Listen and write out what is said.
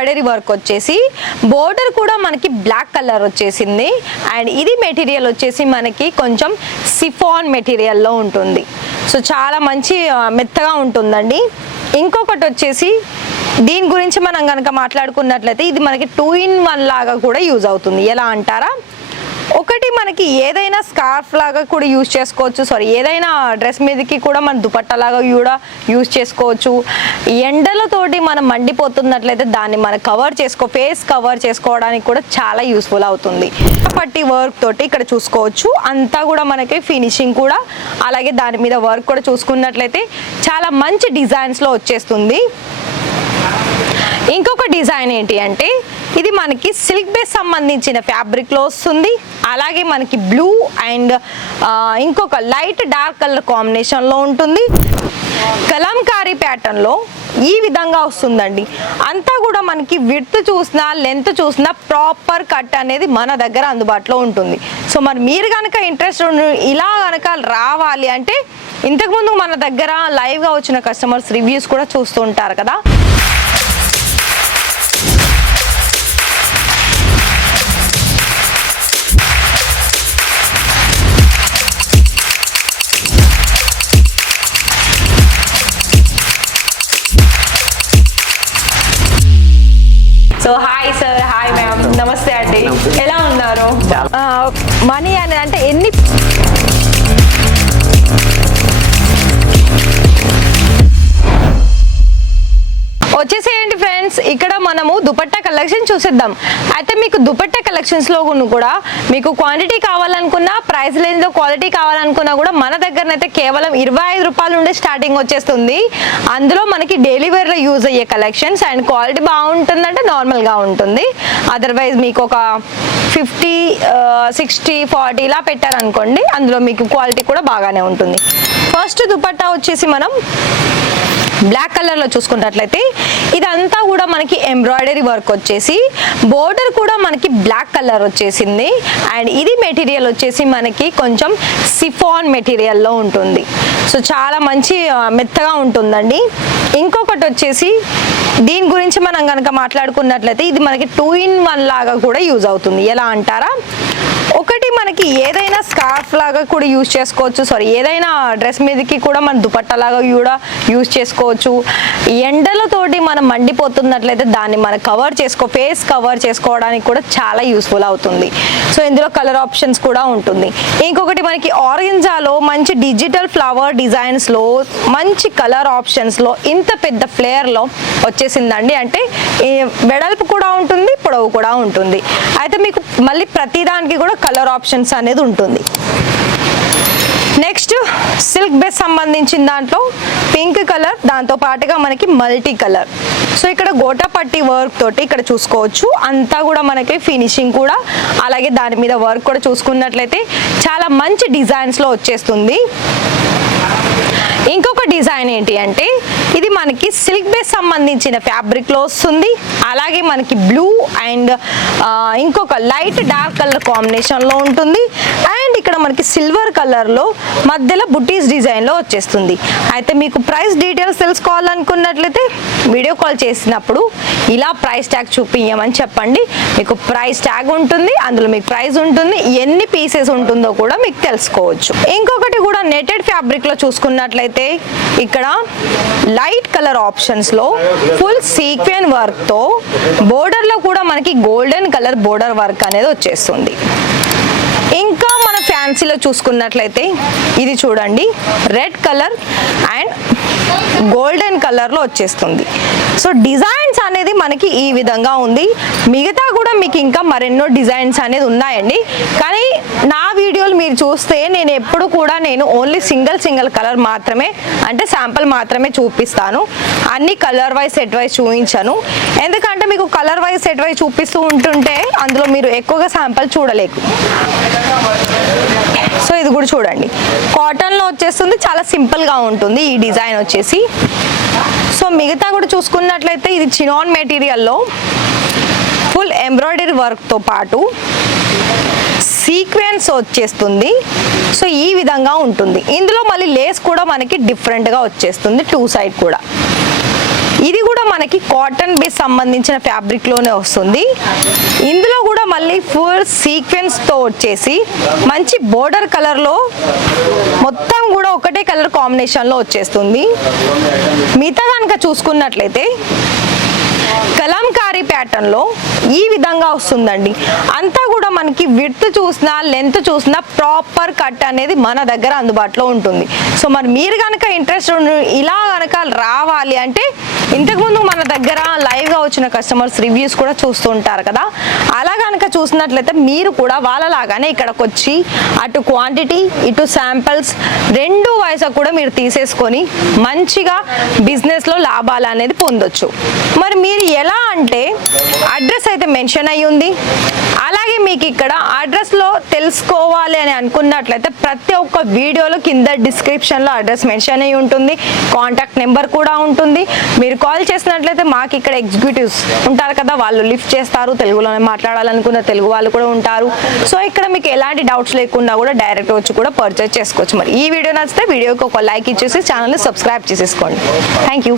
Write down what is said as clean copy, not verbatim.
Embroidery work వచ్చేసి border కూడా మనకి బ్లాక్ కలర్ వచ్చేసింది. అండ్ ఇది మెటీరియల్ వచ్చేసి మనకి కొంచెం సిఫాన్ మెటీరియల్లో ఉంటుంది. సో చాలా మంచి మెత్తగా ఉంటుందండి. ఇంకొకటి వచ్చేసి దీని గురించి మనం కనుక మాట్లాడుకున్నట్లయితే ఇది మనకి 2-in-1 లాగా కూడా యూజ్ అవుతుంది. ఎలా అంటారా, ఒకటి మనకి ఏదైనా స్కార్ఫ్ లాగా కూడా యూజ్ చేసుకోవచ్చు, ఏదైనా డ్రెస్ మీదకి కూడా మన దుపట్టా లాగా కూడా యూజ్ చేసుకోవచ్చు. ఎండలతోటి మనం మండిపోతున్నట్లయితే దాన్ని మనం ఫేస్ కవర్ చేసుకోవడానికి కూడా చాలా యూస్ఫుల్ అవుతుంది. పట్టి వర్క్ తోటి ఇక్కడ చూసుకోవచ్చు, అంతా కూడా మనకి ఫినిషింగ్ కూడా, అలాగే దాని మీద వర్క్ కూడా చూసుకున్నట్లయితే చాలా మంచి డిజైన్స్లో వచ్చేస్తుంది. ఇంకొక డిజైన్ ఏంటి అంటే ఇది మనకి సిల్క్ బేస్ సంబంధించిన ఫ్యాబ్రిక్లో వస్తుంది. అలాగే మనకి బ్లూ అండ్ ఇంకొక లైట్ డార్క్ కలర్ కాంబినేషన్లో ఉంటుంది. కలంకారీ ప్యాటర్న్లో ఈ విధంగా వస్తుందండి. అంతా కూడా మనకి విడ్త్ చూసినా లెంత్ చూసినా ప్రాపర్ కట్ అనేది మన దగ్గర అందుబాటులో ఉంటుంది. సో మరి మీరు కనుక ఇంట్రెస్ట్ ఇలా కనుక రావాలి అంటే ఇంతకుముందు మన దగ్గర లైవ్గా వచ్చిన కస్టమర్స్ రివ్యూస్ కూడా చూస్తూ ఉంటారు కదా. So hi sir, hi ma'am, నమస్తే అండి, ఎలా ఉన్నారు? మనీ అనేది అంటే ఎన్ని వచ్చేసేయండి ఫ్రెండ్స్. ఇక్కడ మనము దుపట్టా కలెక్షన్ చూసేద్దాం. అయితే మీకు దుపట్టా కలెక్షన్స్లో కూడా మీకు క్వాంటిటీ కావాలనుకున్నా, ప్రైస్ రేంజ్లో క్వాలిటీ కావాలనుకున్నా కూడా మన దగ్గరనైతే కేవలం 25 రూపాయల నుండి స్టార్టింగ్ వచ్చేస్తుంది. అందులో మనకి డైలీ వేర్లో యూజ్ అయ్యే కలెక్షన్స్ అండ్ క్వాలిటీ బాగుంటుందంటే నార్మల్గా ఉంటుంది. అదర్వైజ్ మీకు ఒక 50, 60, 40 ఇలా పెట్టారనుకోండి, అందులో మీకు క్వాలిటీ కూడా బాగానే ఉంటుంది. ఫస్ట్ దుపట్టా వచ్చేసి మనం బ్లాక్ కలర్లో చూసుకున్నట్లయితే ఇదంతా కూడా మనకి ఎంబ్రాయిడరీ వర్క్ వచ్చేసి బోర్డర్ కూడా మనకి బ్లాక్ కలర్ వచ్చేసింది. అండ్ ఇది మెటీరియల్ వచ్చేసి మనకి కొంచెం సిఫాన్ మెటీరియల్లో ఉంటుంది. సో చాలా మంచి మెత్తగా ఉంటుందండి. ఇంకొకటి వచ్చేసి దీని గురించి మనం కనుక మాట్లాడుకున్నట్లయితే ఇది మనకి 2-in-1 లాగా కూడా యూజ్ అవుతుంది. ఎలా అంటారా, ఒకటి మనకి ఏదైనా స్కార్ఫ్ లాగా కూడా యూజ్ చేసుకోవచ్చు, ఏదైనా డ్రెస్ మీదకి కూడా మన దుపట్టా లాగా కూడా యూజ్ చేసుకోవచ్చు. ఎండలతోటి మనం మండిపోతున్నట్లయితే దాన్ని మనం ఫేస్ కవర్ చేసుకోవడానికి కూడా చాలా యూస్ఫుల్ అవుతుంది. సో ఇందులో కలర్ ఆప్షన్స్ కూడా ఉంటుంది. ఇంకొకటి మనకి ఆరెంజాలో మంచి డిజిటల్ ఫ్లవర్ డిజైన్స్లో మంచి కలర్ ఆప్షన్స్లో ఇంత పెద్ద ఫ్లేయర్లో వచ్చేసిందండి. అంటే వెడల్పు కూడా ఉంటుంది, పొడవు కూడా ఉంటుంది. అయితే మీకు మళ్ళీ ప్రతిదానికి కూడా కలర్ ఆప్షన్స్ అనేది ఉంటుంది. నెక్స్ట్ సిల్క్ బేస్ సంబంధించిన దాంట్లో పింక్ కలర్, దాంతో పాటుగా మనకి మల్టీ కలర్. సో ఇక్కడ గోటాపట్టి వర్క్ తోటి ఇక్కడ చూసుకోవచ్చు, అంతా కూడా మనకి ఫినిషింగ్ కూడా, అలాగే దాని మీద వర్క్ కూడా చూసుకున్నట్లయితే చాలా మంచి డిజైన్స్లో వచ్చేస్తుంది. ఇంకొక డిజైన్ ఏంటి అంటే ఇది మనకి సిల్క్ బేస్ సంబంధించిన ఫ్యాబ్రిక్లో వస్తుంది. అలాగే మనకి బ్లూ అండ్ ఇంకొక లైట్ డార్క్ కలర్ కాంబినేషన్లో ఉంటుంది. అండ్ ఇక్కడ మనకి సిల్వర్ కలర్లో మధ్యలో బుటీస్ డిజైన్లో వచ్చేస్తుంది. అయితే మీకు ప్రైస్ డీటెయిల్స్ తెలుసుకోవాలనుకున్నట్లయితే వీడియో కాల్ చేసినప్పుడు ఇలా ప్రైస్ ట్యాగ్ చూపించమని చెప్పండి. మీకు ప్రైస్ ట్యాగ్ ఉంటుంది, అందులో మీకు ప్రైస్ ఉంటుంది, ఎన్ని పీసెస్ ఉంటుందో కూడా మీకు తెలుసుకోవచ్చు. ఇంకొకటి కూడా నెటెడ్ ఫ్యాబ్రిక్లో చూసుకున్నట్లయితే ఇక్కడ లైట్ కలర్ ఆప్షన్స్ లో ఫుల్ సీక్వెన్ వర్క్ తో బోర్డర్ లో కూడా మనకి గోల్డెన్ కలర్ బోర్డర్ వర్క్ అనేది వచ్చేస్తుంది. ఇంకా మన ఫ్యాన్సీలో చూసుకున్నట్లయితే ఇది చూడండి, రెడ్ కలర్ అండ్ గోల్డెన్ కలర్లో వచ్చేస్తుంది. సో డిజైన్స్ అనేది మనకి ఈ విధంగా ఉంది. మిగతా కూడా మీకు ఇంకా మరెన్నో డిజైన్స్ అనేది ఉన్నాయండి. కానీ నా వీడియోలు మీరు చూస్తే నేను ఎప్పుడు కూడా ఓన్లీ సింగిల్ కలర్ మాత్రమే, అంటే శాంపుల్ మాత్రమే చూపిస్తాను. అన్ని కలర్ వైజ్ సెట్ వైజ్ చూపించాను. ఎందుకంటే మీకు కలర్ వైజ్ సెట్ వైజ్ చూపిస్తూ ఉంటుంటే అందులో మీరు ఎక్కువగా శాంపుల్ చూడలేకు. సో ఇది కూడా చూడండి, కాటన్లో వచ్చేస్తుంది, చాలా సింపుల్గా ఉంటుంది ఈ డిజైన్ వచ్చేసి. సో మిగతా కూడా చూసుకున్నట్లయితే ఇది చినాన్ మెటీరియల్లో ఫుల్ ఎంబ్రాయిడరీ వర్క్తో పాటు సీక్వెన్స్ వచ్చేస్తుంది. సో ఈ విధంగా ఉంటుంది. ఇందులో మళ్ళీ లేస్ కూడా మనకి డిఫరెంట్గా వచ్చేస్తుంది, 2 సైడ్ కూడా. ఇది కూడా మనకి కాటన్ బేస్ సంబంధించిన ఫ్యాబ్రిక్ లోనే వస్తుంది. ఇందులో కూడా మళ్ళీ ఫుల్ సీక్వెన్స్ తో వచ్చేసి మంచి బోర్డర్ కలర్ లో మొత్తం కూడా ఒకటే కలర్ కాంబినేషన్ లో వచ్చేస్తుంది. మిగతా కనుక చూసుకున్నట్లయితే కలంకారీ ప్యాటర్న్ లో ఈ విధంగా వస్తుందండి. అంతా కూడా మనకి విడ్త్ చూసినా లెంత్ చూసినా ప్రాపర్ కట్ అనేది మన దగ్గర అందుబాటులో ఉంటుంది. సో మరి మీరు కనుక ఇంట్రెస్ట్ ఇలా కనుక రావాలి అంటే ఇంతకుముందు మన దగ్గర లైవ్ గా వచ్చిన కస్టమర్స్ రివ్యూస్ కూడా చూస్తూ ఉంటారు కదా, అలా కనుక చూసినట్లయితే మీరు కూడా వాళ్ళలాగానే ఇక్కడికి వచ్చి అటు క్వాంటిటీ ఇటు శాంపిల్స్ రెండు వయసు కూడా మీరు తీసేసుకొని మంచిగా బిజినెస్ లో లాభాలు అనేది పొందొచ్చు. మరి మీరు ఎలా అంటే అడ్రస్ అయితే మెన్షన్ అయ్యి ఉంది. అలాగే మీకు ఇక్కడ అడ్రస్ లో తెలుసుకోవాలి అని అనుకున్నట్లయితే ప్రతి ఒక్క వీడియోలో కింద డిస్క్రిప్షన్ లో అడ్రస్ మెన్షన్ అయ్యి ఉంటుంది. కాంటాక్ట్ నెంబర్ కూడా ఉంటుంది. మీరు కాల్ చేసినట్లయితే మాకు ఇక్కడ ఎగ్జిక్యూటివ్స్ ఉంటారు కదా, వాళ్ళు లిఫ్ట్ చేస్తారు. తెలుగులోనే మాట్లాడాలనుకున్న తెలుగు వాళ్ళు కూడా ఉంటారు. సో ఇక్కడ మీకు ఎలాంటి డౌట్స్ లేకుండా కూడా డైరెక్ట్ వచ్చి కూడా పర్చేస్ చేసుకోవచ్చు. మరి ఈ వీడియో నచ్చితే వీడియోకి ఒక లైక్ ఇచ్చేసి ఛానల్ని సబ్స్క్రైబ్ చేసేసుకోండి. Thank you.